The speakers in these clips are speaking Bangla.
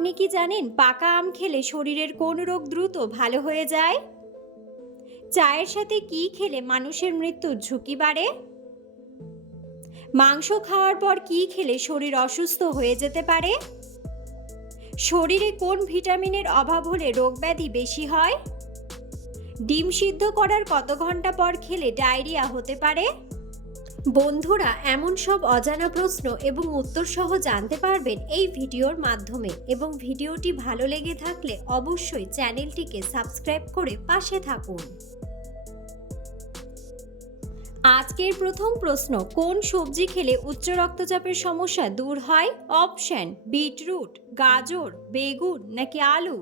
আপনি কি জানেন পাকা আম খেলে শরীরের কোন রোগ দ্রুত ভালো হয়ে যায়? চায়ের সাথে কি খেলে মানুষের মৃত্যুর ঝুঁকি বাড়ে? মাংস খাওয়ার পর কি খেলে শরীর অসুস্থ হয়ে যেতে পারে? শরীরে কোন ভিটামিনের অভাব হলে রোগব্যাধি বেশি হয়? ডিম সিদ্ধ করার কত ঘন্টা পর খেলে ডায়রিয়া হতে পারে? বন্ধুরা, এমন সব অজানা প্রশ্ন এবং উত্তর সহ জানতে পারবেন এই ভিডিওর মাধ্যমে, এবং ভিডিওটি ভালো লেগে থাকলে অবশ্যই চ্যানেলটিকে সাবস্ক্রাইব করে পাশে থাকুন। আজকের প্রথম প্রশ্ন, কোন সবজি খেলে উচ্চ রক্তচাপের সমস্যা দূর হয়? অপশন: বিটরুট, গাজর, বেগুন নাকি আলু?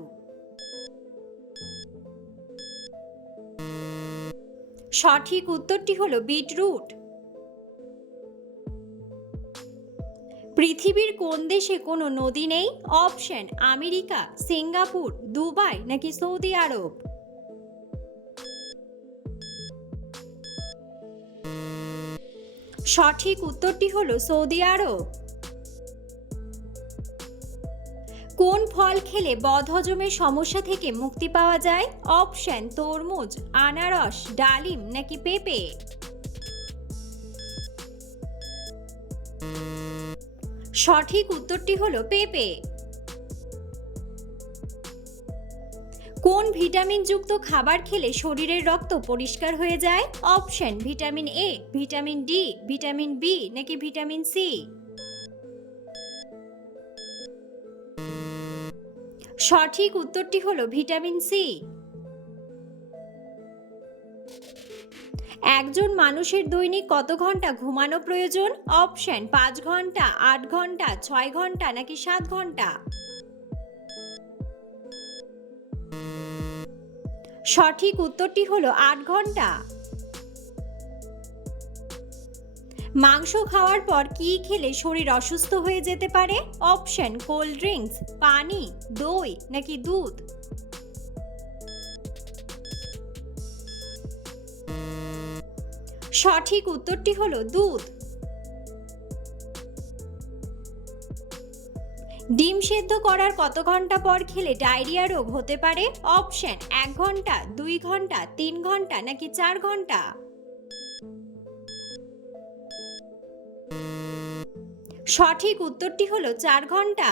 সঠিক উত্তরটি হলো বিটরুট। পৃথিবীর কোন দেশে কোনো নদী নেই? অপশন: আমেরিকা, সিঙ্গাপুর, দুবাই নাকি সৌদি আরব? সঠিক উত্তরটি হলো সৌদি আরব। কোন ফল খেলে বদহজমের সমস্যা থেকে মুক্তি পাওয়া যায়? অপশন: তরমুজ, আনারস, ডালিম নাকি পেঁপে? সঠিক উত্তরটি হলো পেঁপে। কোন ভিটামিনযুক্ত খাবার খেলে শরীরের রক্ত পরিষ্কার হয়ে যায়? Option: vitamin A, vitamin D, vitamin B নাকি ভিটামিন সি? সঠিক উত্তরটি হলো ভিটামিন সি। একজন মানুষের দৈনিক কত ঘন্টা ঘুমানো প্রয়োজন? অপশন: 5 ঘন্টা, 8 ঘন্টা, 6 ঘন্টা নাকি 7 ঘন্টা? সঠিক উত্তরটি হলো 8 ঘন্টা। মাংস খাওয়ার পর কি খেলে শরীর অসুস্থ হয়ে যেতে পারে? অপশন: কোল্ড ড্রিঙ্কস, পানি, দই নাকি দুধ? সঠিক উত্তরটি হলো দুধ। ডিম সেদ্ধ করার কত ঘন্টা পর খেলে ডায়রিয়া রোগ হতে পারে? অপশন: 1 ঘন্টা, 2 ঘন্টা, 3 ঘন্টা নাকি 4 ঘন্টা? সঠিক উত্তরটি হলো 4 ঘন্টা।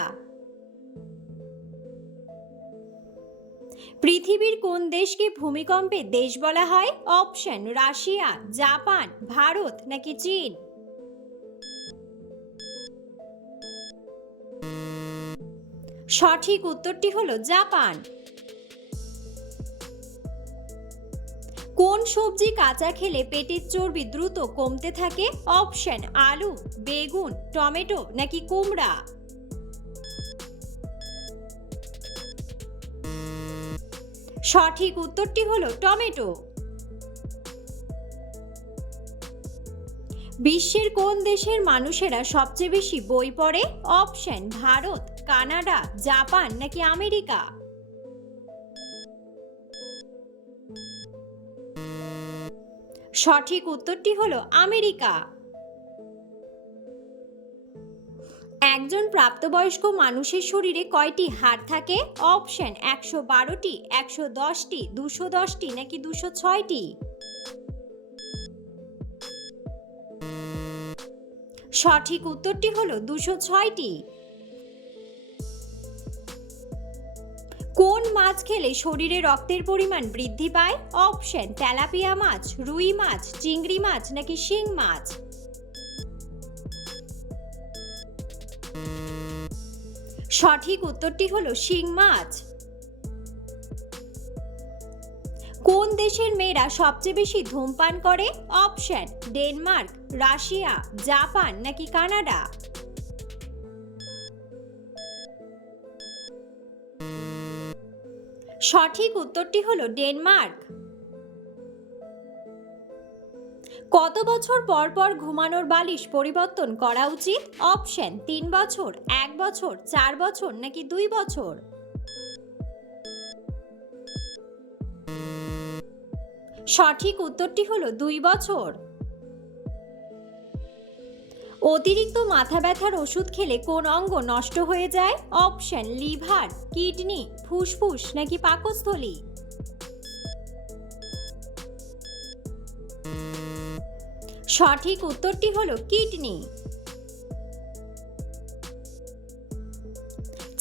পৃথিবীর কোন দেশকে ভূমিকম্পের দেশ বলা হয়? অপশন: রাশিয়া, জাপান, ভারত নাকি চীন? সঠিক উত্তরটি হলো জাপান। কোন সবজি কাঁচা খেলে পেটের চর্বি দ্রুত কমতে থাকে? অপশন: আলু, বেগুন, টমেটো নাকি কুমড়া? সঠিক উত্তরটি হলো টমেটো। বিশ্বের কোন দেশের মানুষেরা সবচেয়ে বেশি বই পড়ে? অপশন: ভারত, কানাডা, জাপান নাকি আমেরিকা? সঠিক উত্তরটি হলো আমেরিকা। একজন প্রাপ্তবয়স্ক মানুষের শরীরে কয়টি হাড় থাকে? অপশন: 112টি, 110টি, 210টি নাকি 206টি? সঠিক উত্তরটি হলো 206টি। কোন মাছ খেলে শরীরে রক্তের পরিমাণ বৃদ্ধি পায়? অপশন: তেলাপিয়া মাছ, রুই মাছ, চিংড়ি মাছ নাকি শিং মাছ? সঠিক উত্তরটি হলো শিং মাছ। কোন দেশের মেয়েরা সবচেয়ে বেশি ধূমপান করে? অপশন: ডেনমার্ক, রাশিয়া, জাপান নাকি কানাডা? সঠিক উত্তরটি হলো ডেনমার্ক। কত বছর পর পর ঘুমানোর বালিশ পরিবর্তন করা উচিত? অপশন: 3 বছর, 1 বছর, 4 বছর নাকি 2 বছর? সঠিক উত্তরটি হলো 2 বছর। অতিরিক্ত মাথা ব্যথার ওষুধ খেলে কোন অঙ্গ নষ্ট হয়ে যায়? অপশন লিভার, কিডনি, ফুসফুস নাকি পাকস্থলী। সঠিক উত্তরটি হলো কিডনি।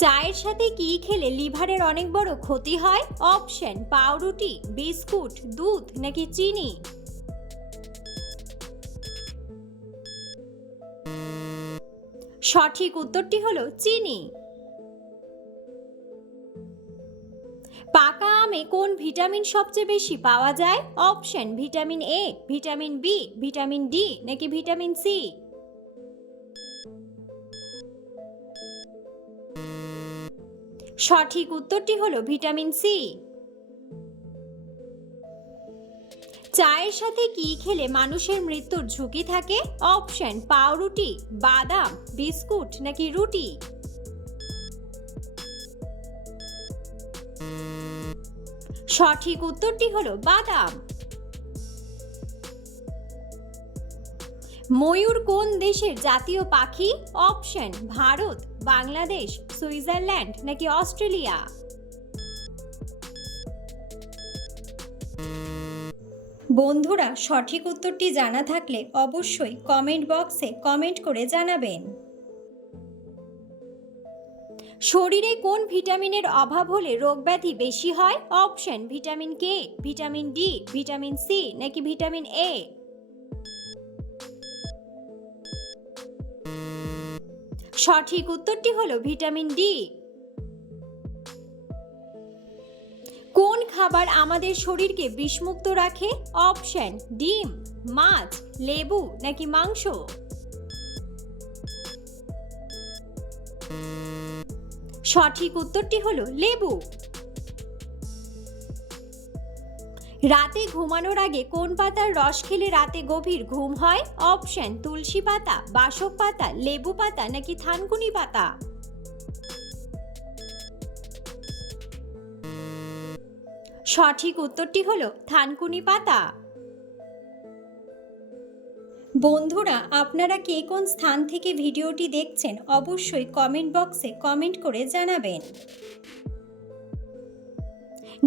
চায়ের সাথে কি খেলে লিভারের অনেক বড় ক্ষতি হয়? অপশন পাউরুটি, বিস্কুট, দুধ নাকি চিনি। সঠিক উত্তরটি হলো চিনি। পাকা আমে কোন ভিটামিন সবচেয়ে বেশি পাওয়া যায়? Option vitamin A, vitamin B, vitamin D নাকি ভিটামিন সি। সঠিক উত্তরটি হলো ভিটামিন সি। চায়ের সাথে কি খেলে মানুষের মৃত্যুর ঝুঁকি থাকে? অপশন পাউরুটি, বাদাম, বিস্কুট নাকি রুটি। সঠিক উত্তরটি হলো বাদাম। ময়ূর কোন দেশের জাতীয় পাখি? অপশন ভারত, বাংলাদেশ, সুইজারল্যান্ড নাকি অস্ট্রেলিয়া। বন্ধুরা, সঠিক উত্তরটি জানা থাকলে অবশ্যই কমেন্ট বক্সে কমেন্ট করে জানাবেন। শরীরে কোন ভিটামিনের অভাব হলে রোগব্যাধি বেশি হয়? Option vitamin K, vitamin D, vitamin C নাকি ভিটামিন এ। সঠিক উত্তরটি হলো ভিটামিন ডি। কোন খাবার আমাদের শরীরকে বিষমুক্ত রাখে? অপশন ডিম, মাছ, লেবু নাকি মাংস। সঠিক উত্তরটি হলো লেবু। রাতে ঘুমানোর আগে কোন পাতার রস খেলে রাতে গভীর ঘুম হয়? অপশন তুলসী পাতা, বাসক পাতা, লেবু পাতা নাকি থানকুনি পাতা। সঠিক উত্তরটি হলো থানকুনি পাতা। বন্ধুরা, আপনারা কে কোন স্থান থেকে ভিডিওটি দেখছেন অবশ্যই কমেন্ট বক্সে কমেন্ট করে জানাবেন।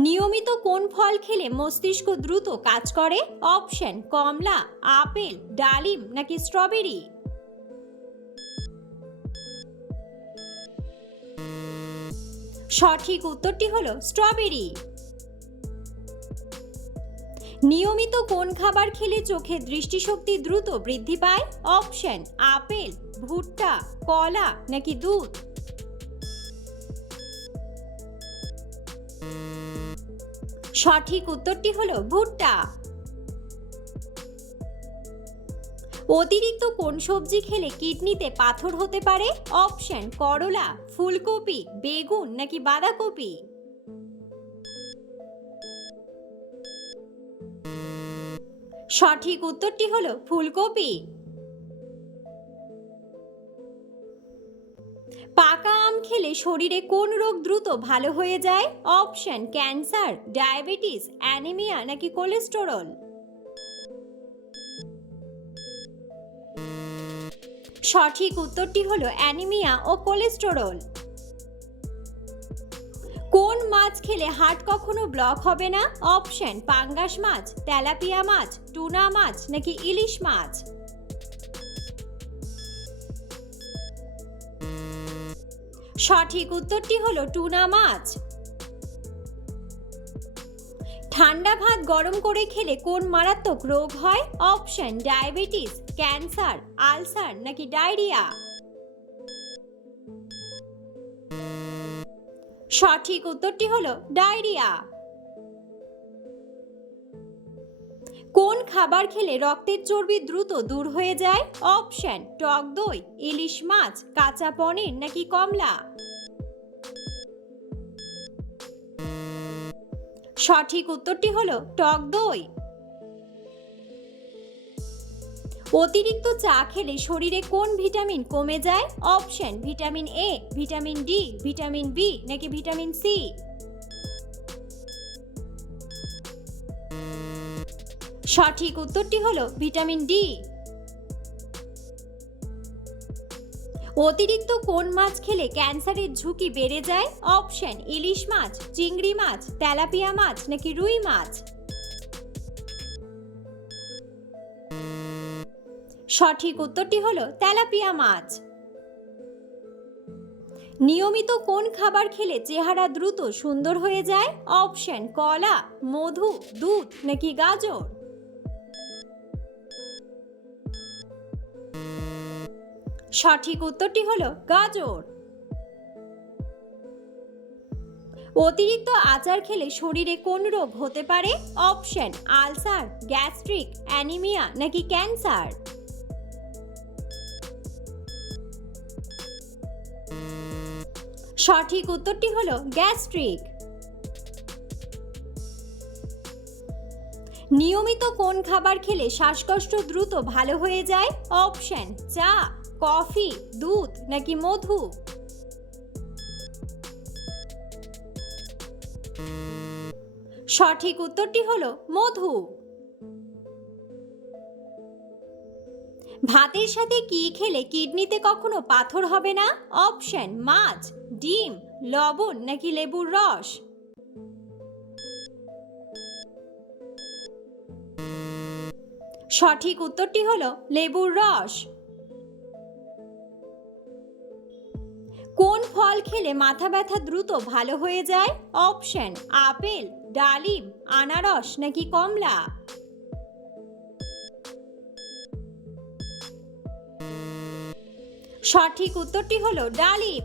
নিয়মিত কোন ফল খেলে মস্তিষ্ক দ্রুত কাজ করে? অপশন কমলা, আপেল, ডালিম নাকি স্ট্রবেরি। সঠিক উত্তরটি হলো স্ট্রবেরি। নিয়মিত কোন খাবার খেলে চোখের দৃষ্টিশক্তি দ্রুত বৃদ্ধি পায়? অপশন আপেল, ভুট্টা, কলা নাকি দুধ। সঠিক উত্তরটি হলো ভুট্টা। অতিরিক্ত কোন সবজি খেলে কিডনিতে পাথর হতে পারে? অপশন করলা, ফুলকপি, বেগুন নাকি বাঁধাকপি। সঠিক উত্তরটি হলো ফুলকপি। পাকা আম খেলে শরীরে কোন রোগ দ্রুত ভালো হয়ে যায়? অপশন ক্যান্সার, ডায়াবেটিস, অ্যানিমিয়া নাকি কোলেস্টেরল। সঠিক উত্তরটি হলো অ্যানিমিয়া ও কোলেস্টেরল। কোন মাছ খেলে হার্ট কখনো ব্লক হবে না? অপশন পাঙ্গাস মাছ, তেলাপিয়া মাছ, টুনা মাছ নাকি ইলিশ মাছ। সঠিক উত্তরটি হলো টুনা মাছ। ঠান্ডা ভাত গরম করে খেলে কোন মারাত্মক রোগ হয়? অপশন ডায়াবেটিস, ক্যান্সার, আলসার নাকি ডায়রিয়া। সঠিক উত্তরটি হলো ডায়রিয়া। কোন খাবার খেলে রক্তের চর্বি দ্রুত দূর হয়ে যায়? অপশন টক দই, ইলিশ মাছ, কাঁচা পনির নাকি কমলা। সঠিক উত্তরটি হলো টক দই। অতিরিক্ত চা খেলে শরীরে কোন ভিটামিন কমে যায়? Option vitamin A, vitamin D, vitamin B নাকি ভিটামিন সি। সঠিক উত্তরটি হলো ভিটামিন ডি। অতিরিক্ত কোন মাছ খেলে ক্যান্সারের ঝুঁকি বেড়ে যায়? অপশন: ইলিশ মাছ, চিংড়ি মাছ, তেলাপিয়া মাছ নাকি রুই মাছ। সঠিক উত্তরটি হলো তেলাপিয়া মাছ। নিয়মিত কোন খাবার খেলে চেহারা দ্রুত সুন্দর হয়ে যায়? অপশন: কলা, মধু, দুধ নাকি গাজর। সঠিক উত্তরটি হলো গাজর। অতিরিক্ত আচার খেলে শরীরে কোন রোগ হতে পারে? অপশন: আলসার, গ্যাস্ট্রিক, অ্যানিমিয়া নাকি ক্যান্সার। সঠিক উত্তরটি হলো গ্যাস্ট্রিক। নিয়মিত কোন খাবার খেলে শ্বাসকষ্ট দ্রুত ভালো হয়ে যায়? অপশন: চা, কফি, দুধ নাকি মধু। সঠিক উত্তরটি হলো মধু। ভাতের সাথে কি খেলে কিডনিতে কখনো পাথর হবে না? অপশন: মাছ, ডিম, লবণ নাকি লেবুর রস। সঠিক উত্তরটি হলো লেবুর রস। কোন ফল খেলে মাথা ব্যথা দ্রুত ভালো হয়ে যায়? অপশন: আপেল, ডালিম, আনারস নাকি কমলা। সঠিক উত্তরটি হলো ডালিম।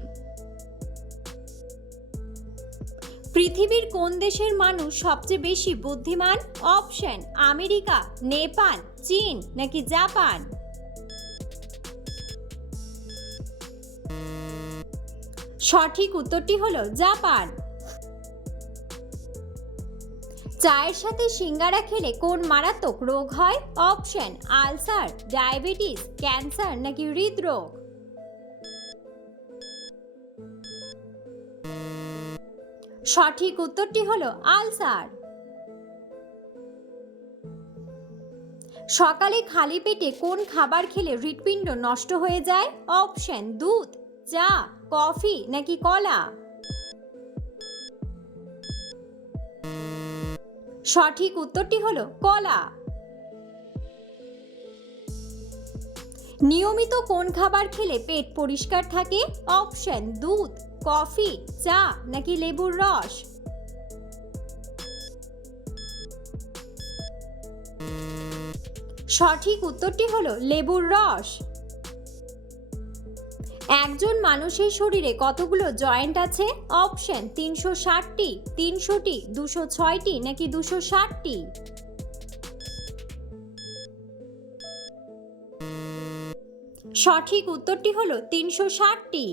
পৃথিবীর কোন দেশের মানুষ সবচেয়ে বেশি বুদ্ধিমান? অপশন: আমেরিকা, নেপাল, চীন নাকি জাপান। সঠিক উত্তরটি হলো জাপান। চায়ের সাথে সিঙ্গারা খেলে কোন মারাত্মক রোগ হয়? অপশন: আলসার, ডায়াবেটিস, ক্যান্সার নাকি হৃদরোগ। সঠিক উত্তরটি হলো আলসার। সকালে খালি পেটে কোন খাবার খেলে হৃৎপিণ্ড নষ্ট হয়ে যায়? অপশন: দুধ, চা, কফি নাকি কলা। সঠিক উত্তরটি হলো কলা। নিয়মিত কোন খাবার খেলে পেট পরিষ্কার থাকে? অপশন: দুধ, কফি, চা নাকি লেবুর রস। সঠিক উত্তরটি হলো লেবুর রস। একজন মানুষের শরীরে কতগুলো জয়েন্ট আছে? অপশন: 360টি, 300টি, 206টি নাকি 260টি। সঠিক উত্তরটি হলো 360টি।